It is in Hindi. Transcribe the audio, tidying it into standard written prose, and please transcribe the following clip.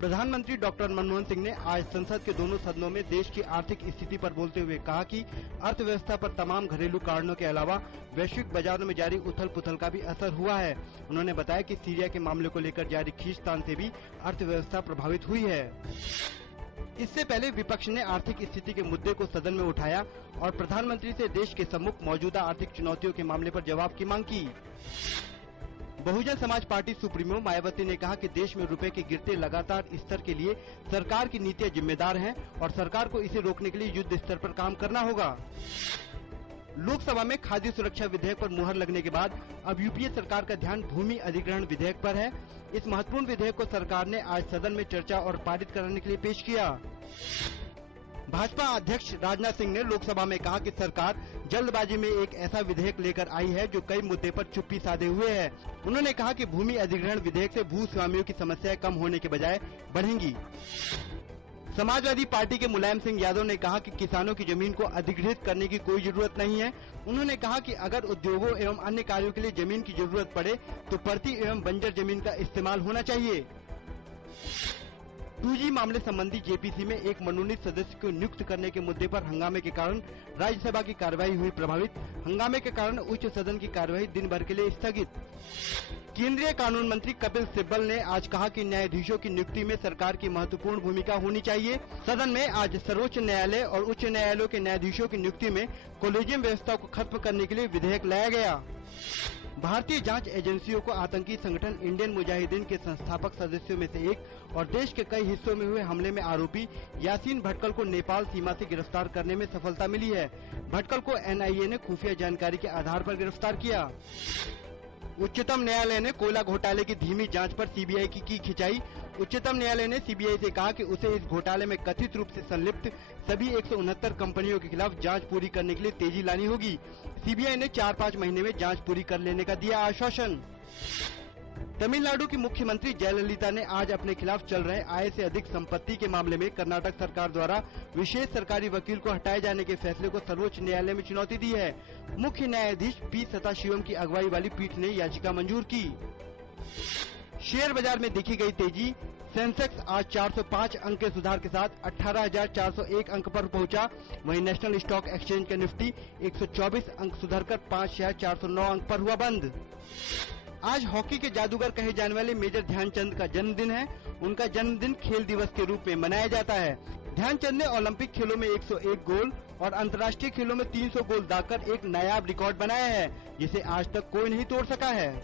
प्रधानमंत्री डॉक्टर मनमोहन सिंह ने आज संसद के दोनों सदनों में देश की आर्थिक स्थिति पर बोलते हुए कहा कि अर्थव्यवस्था पर तमाम घरेलू कारणों के अलावा वैश्विक बाजारों में जारी उथल पुथल का भी असर हुआ है। उन्होंने बताया कि सीरिया के मामले को लेकर जारी खींचतान से भी अर्थव्यवस्था प्रभावित हुई है। इससे पहले विपक्ष ने आर्थिक स्थिति के मुद्दे को सदन में उठाया और प्रधानमंत्री से देश के सम्मुख मौजूदा आर्थिक चुनौतियों के मामले पर जवाब की मांग की। बहुजन समाज पार्टी सुप्रीमो मायावती ने कहा कि देश में रुपए के गिरते लगातार स्तर के लिए सरकार की नीतियां जिम्मेदार हैं और सरकार को इसे रोकने के लिए युद्ध स्तर पर काम करना होगा। लोकसभा में खाद्य सुरक्षा विधेयक पर मुहर लगने के बाद अब यूपीए सरकार का ध्यान भूमि अधिग्रहण विधेयक पर है। इस महत्वपूर्ण विधेयक को सरकार ने आज सदन में चर्चा और पारित कराने के लिए पेश किया। भाजपा अध्यक्ष राजनाथ सिंह ने लोकसभा में कहा कि सरकार जल्दबाजी में एक ऐसा विधेयक लेकर आई है जो कई मुद्दे पर चुप्पी साधे हुए है। उन्होंने कहा कि भूमि अधिग्रहण विधेयक से भू स्वामियों की समस्याएं कम होने के बजाय बढ़ेंगी। समाजवादी पार्टी के मुलायम सिंह यादव ने कहा कि किसानों की जमीन को अधिग्रहित करने की कोई जरूरत नहीं है। उन्होंने कहा कि अगर उद्योगों एवं अन्य कार्यों के लिए जमीन की जरूरत पड़े तो पड़ती एवं बंजर जमीन का इस्तेमाल होना चाहिए। 2G मामले संबंधी जेपीसी में एक मनोनीत सदस्य को नियुक्त करने के मुद्दे पर हंगामे के कारण राज्यसभा की कार्यवाही हुई प्रभावित। हंगामे के कारण उच्च सदन की कार्यवाही दिन भर के लिए स्थगित। केंद्रीय कानून मंत्री कपिल सिब्बल ने आज कहा कि न्यायाधीशों की नियुक्ति में सरकार की महत्वपूर्ण भूमिका होनी चाहिए। सदन में आज सर्वोच्च न्यायालय और उच्च न्यायालयों के न्यायाधीशों की नियुक्ति में कोलेजियम व्यवस्था को खत्म करने के लिए विधेयक लाया गया। भारतीय जांच एजेंसियों को आतंकी संगठन इंडियन मुजाहिदीन के संस्थापक सदस्यों में से एक और देश के कई हिस्सों में हुए हमले में आरोपी यासीन भटकल को नेपाल सीमा से गिरफ्तार करने में सफलता मिली है। भटकल को एनआईए ने खुफिया जानकारी के आधार पर गिरफ्तार किया। उच्चतम न्यायालय ने कोयला घोटाले की धीमी जांच पर सीबीआई की खिंचाई। उच्चतम न्यायालय ने सीबीआई से कहा कि उसे इस घोटाले में कथित रूप से संलिप्त सभी 169 कंपनियों के खिलाफ जांच पूरी करने के लिए तेजी लानी होगी। सीबीआई ने 4-5 महीने में जांच पूरी कर लेने का दिया आश्वासन। तमिलनाडु की मुख्यमंत्री जयललिता ने आज अपने खिलाफ चल रहे आय से अधिक संपत्ति के मामले में कर्नाटक सरकार द्वारा विशेष सरकारी वकील को हटाए जाने के फैसले को सर्वोच्च न्यायालय में चुनौती दी है। मुख्य न्यायाधीश पी सदाशिवम की अगुवाई वाली पीठ ने याचिका मंजूर की। शेयर बाजार में देखी गई तेजी। सेंसेक्स आज 405 अंक के सुधार के साथ 18,401 अंक पर पहुंचा। वहीं नेशनल स्टॉक एक्सचेंज का निफ्टी 124 अंक सुधरकर 5,409 अंक पर हुआ बंद। आज हॉकी के जादूगर कहे जाने वाले मेजर ध्यानचंद का जन्मदिन है। उनका जन्मदिन खेल दिवस के रूप में मनाया जाता है। ध्यानचंद ने ओलंपिक खेलों में 101 गोल और अंतर्राष्ट्रीय खेलों में 300 गोल दागकर एक नायाब रिकॉर्ड बनाया है, जिसे आज तक कोई नहीं तोड़ सका है।